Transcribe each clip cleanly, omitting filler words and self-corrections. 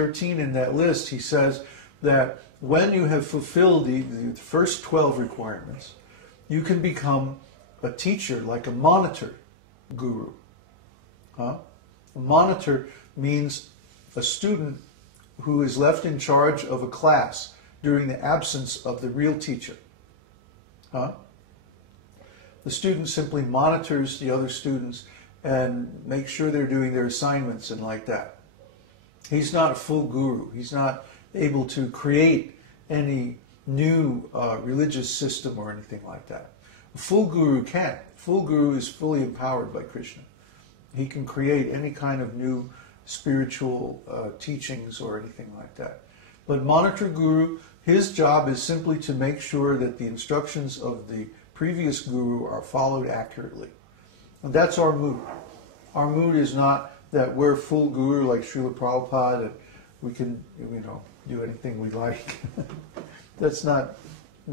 13 in that list, he says that when you have fulfilled the first 12 requirements, you can become a teacher, like a monitor guru. A monitor means a student who is left in charge of a class during the absence of the real teacher. The student simply monitors the other students and makes sure they're doing their assignments and like that. He's not a full guru. He's not able to create any new religious system or anything like that. A full guru can't. Full guru is fully empowered by Krishna. He can create any kind of new spiritual teachings or anything like that. But monitor guru, his job is simply to make sure that the instructions of the previous guru are followed accurately. And that's our mood. Our mood is not that we're full guru like Śrīla Prabhupada and we can, do anything we like. That's not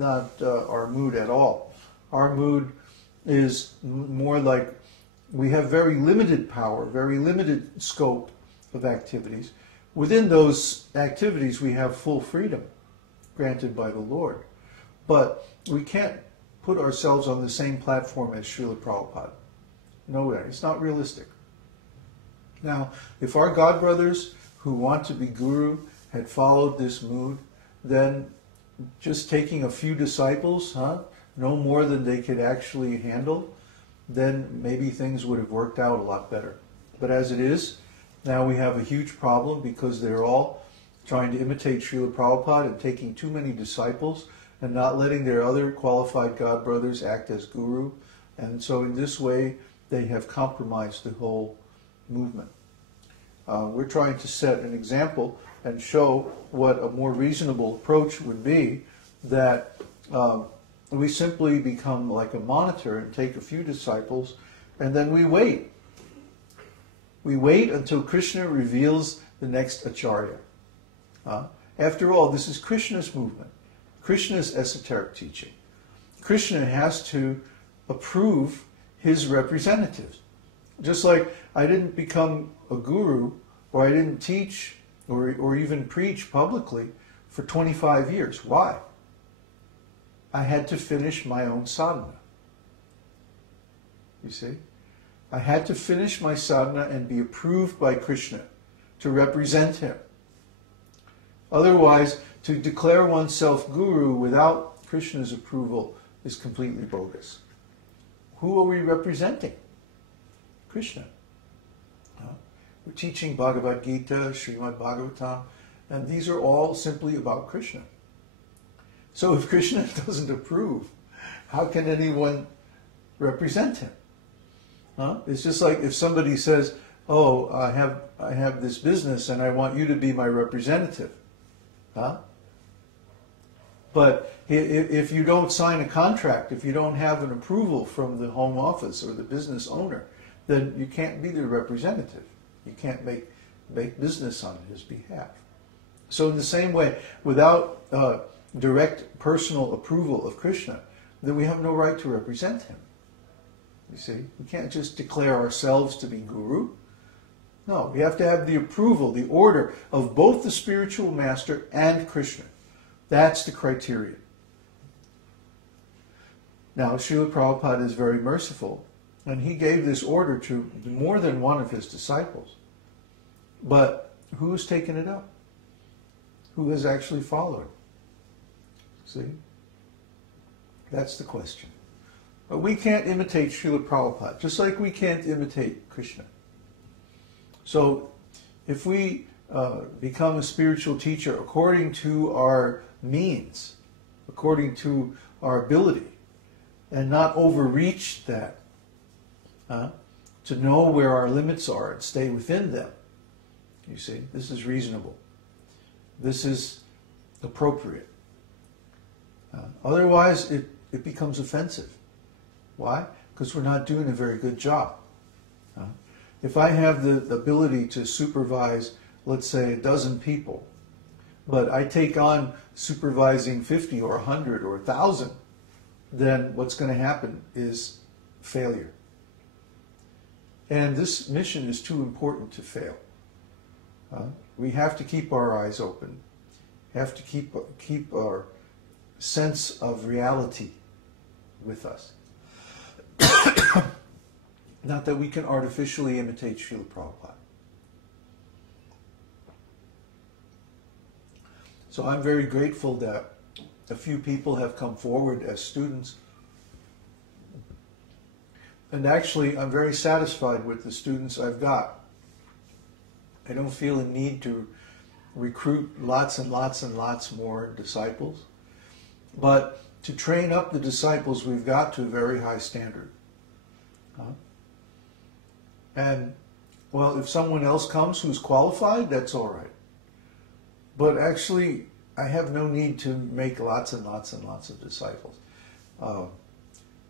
our mood at all. Our mood is more like we have very limited power, very limited scope of activities. Within those activities we have full freedom granted by the Lord. But we can't put ourselves on the same platform as Śrīla Prabhupada. No way. It's not realistic. Now, if our God brothers who want to be guru had followed this mood, then just taking a few disciples, no more than they could actually handle, then maybe things would have worked out a lot better. But as it is, now we have a huge problem because they're all trying to imitate Śrīla Prabhupada and taking too many disciples and not letting their other qualified God brothers act as guru. And so in this way, they have compromised the whole movement. We're trying to set an example and show what a more reasonable approach would be, that we simply become like a monitor and take a few disciples, and then we wait. We wait until Krishna reveals the next acharya. After all, this is Krishna's movement, Krishna's esoteric teaching. Krishna has to approve his representatives. Just like I didn't become a guru, or I didn't teach or even preach publicly for 25 years. Why? I had to finish my own sadhana. You see? I had to finish my sadhana and be approved by Krishna to represent him. Otherwise, to declare oneself guru without Krishna's approval is completely bogus. Who are we representing? Krishna. We're teaching Bhagavad Gita, Srimad Bhagavatam, and these are all simply about Krishna. So if Krishna doesn't approve, how can anyone represent him? It's just like if somebody says, oh, I have this business and I want you to be my representative. But if you don't sign a contract, if you don't have an approval from the home office or the business owner, then you can't be the representative. You can't make business on his behalf. So in the same way, without direct personal approval of Krishna, then we have no right to represent him. You see, we can't just declare ourselves to be guru. No, we have to have the approval, the order of both the spiritual master and Krishna. That's the criterion. Now, Śrīla Prabhupada is very merciful, and he gave this order to more than one of his disciples. But who has taken it up? Who has actually followed? See? That's the question. But we can't imitate Śrīla Prabhupada, just like we can't imitate Krishna. So, if we become a spiritual teacher according to our means, according to our ability, and not overreach that, to know where our limits are and stay within them, you see, this is reasonable. This is appropriate. Otherwise, it becomes offensive. Why? Because we're not doing a very good job. If I have the ability to supervise, let's say, 12 people, but I take on supervising 50 or 100 or 1,000, then what's going to happen is failure. And this mission is too important to fail. we have to keep our eyes open, have to keep our sense of reality with us. Not that we can artificially imitate Śrīla Prabhupada. So I'm very grateful that a few people have come forward as students. And actually, I'm very satisfied with the students I've got. I don't feel a need to recruit lots and lots and lots more disciples. But to train up the disciples, we've got to a very high standard. And, well, if someone else comes who's qualified, that's all right. But actually, I have no need to make lots and lots and lots of disciples.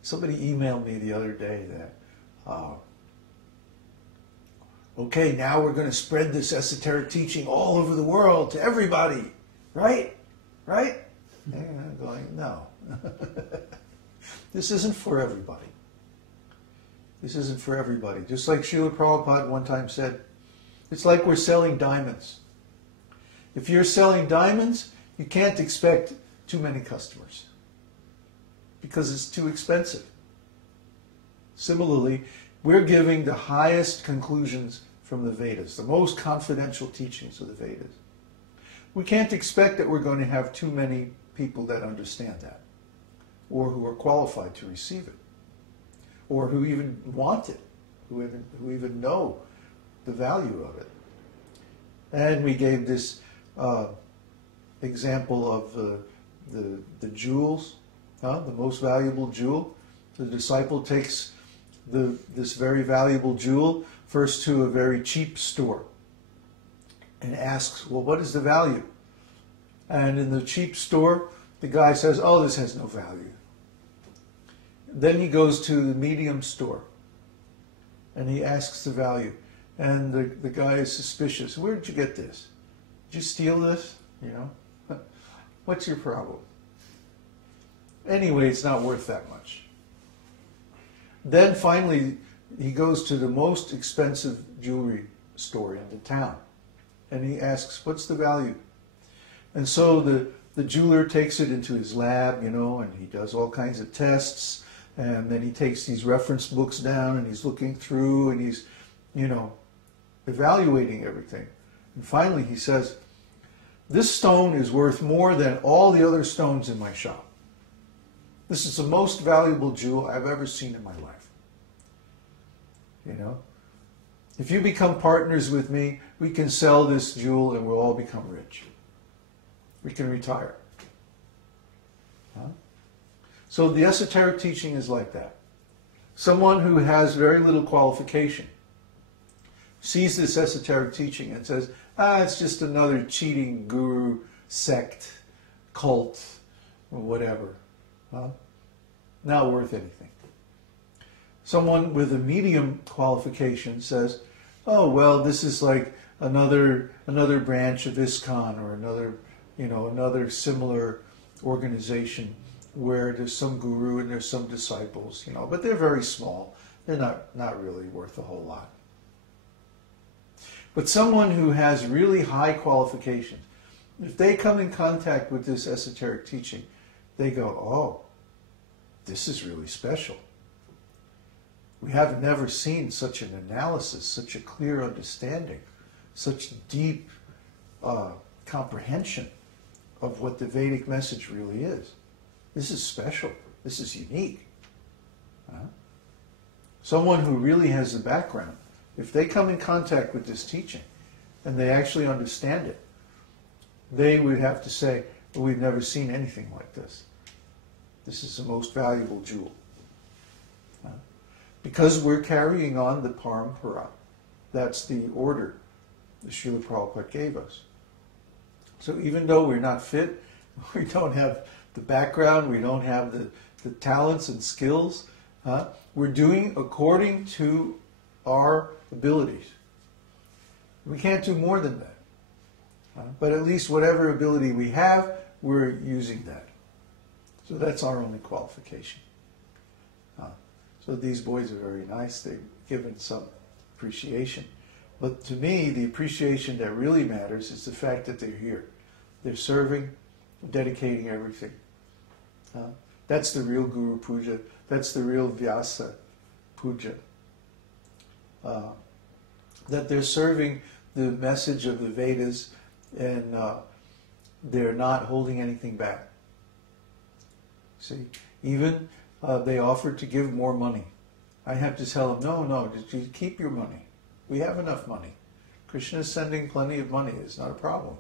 Somebody emailed me the other day that, okay, now we're going to spread this esoteric teaching all over the world to everybody, right? Right? And I'm going, no. This isn't for everybody. This isn't for everybody. Just like Śrīla Prabhupada one time said, it's like we're selling diamonds. If you're selling diamonds, you can't expect too many customers because it's too expensive. Similarly, we're giving the highest conclusions from the Vedas, the most confidential teachings of the Vedas. We can't expect that we're going to have too many people that understand that, or who are qualified to receive it, or who even want it, who even know the value of it. And we gave this example of the jewels, the most valuable jewel. The disciple takes this very valuable jewel first to a very cheap store and asks, well, what is the value? And in the cheap store, the guy says, oh, this has no value. Then he goes to the medium store and he asks the value. And the guy is suspicious. Where did you get this? Did you steal this? You know? What's your problem? Anyway, it's not worth that much. Then finally, he goes to the most expensive jewelry store in the town. And he asks, what's the value? And so the jeweler takes it into his lab, you know, and he does all kinds of tests. And then he takes these reference books down and he's looking through and he's, you know, evaluating everything. And finally he says, this stone is worth more than all the other stones in my shop. This is the most valuable jewel I've ever seen in my life. You know, if you become partners with me, we can sell this jewel and we'll all become rich. We can retire. Huh? So the esoteric teaching is like that. Someone who has very little qualification sees this esoteric teaching and says, it's just another cheating guru, sect, cult, or whatever. Not worth anything. Someone with a medium qualification says, oh, well, this is like another branch of ISKCON or another similar organization where there's some guru and there's some disciples, you know, but they're very small. They're not really worth a whole lot. But someone who has really high qualifications, if they come in contact with this esoteric teaching, they go, oh, this is really special. We have never seen such an analysis, such a clear understanding, such deep comprehension of what the Vedic message really is. This is special. This is unique. Someone who really has the background, if they come in contact with this teaching and they actually understand it, they would have to say, well, we've never seen anything like this. This is the most valuable jewel. Because we're carrying on the parampara. That's the order the Śrīla Prabhupada gave us. So even though we're not fit, we don't have the background, we don't have the talents and skills, we're doing according to our abilities. We can't do more than that. But at least whatever ability we have, we're using that. So that's our only qualification. So these boys are very nice. They've given some appreciation. But to me, the appreciation that really matters is the fact that they're here. They're serving, dedicating everything. That's the real Guru Puja. That's the real Vyasa-puja. That they're serving the message of the Vedas, and they're not holding anything back. See, even they offered to give more money. I have to tell them, no, just keep your money. We have enough money. Krishna is sending plenty of money. It's not a problem.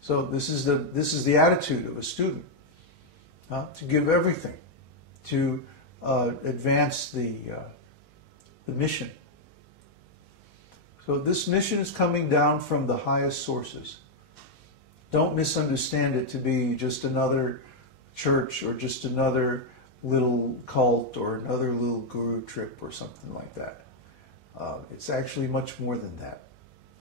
So this is the attitude of a student, to give everything, to advance the mission. So this mission is coming down from the highest sources. Don't misunderstand it to be just another church or just another little cult or another little guru trip or something like that. It's actually much more than that.